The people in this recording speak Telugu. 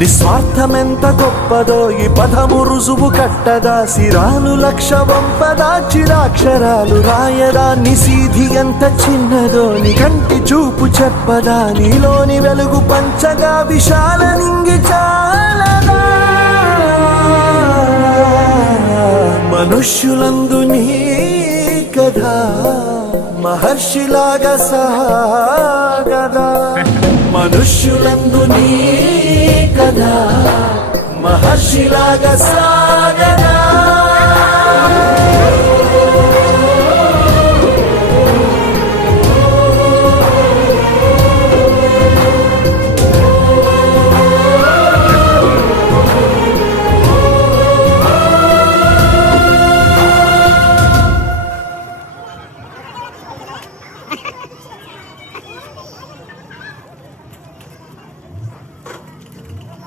నిస్వార్థమెంత గొప్పదో ఈ పదము రుజువు కట్టదా, సిరాలు లక్ష వంపదా చిరాక్షరాలు రాయదా, నిసీధి ఎంత చిన్నదో నీ కంటి చూపు చెప్పదా, నీలోని వెలుగు పంచగా విశాల నింగి చాలదా. మనుష్యులందు నీ కథ మహర్షిలాగా సాగదా, మనుష్యులందు నీ కథ మహర్షిలాగా సాగదా.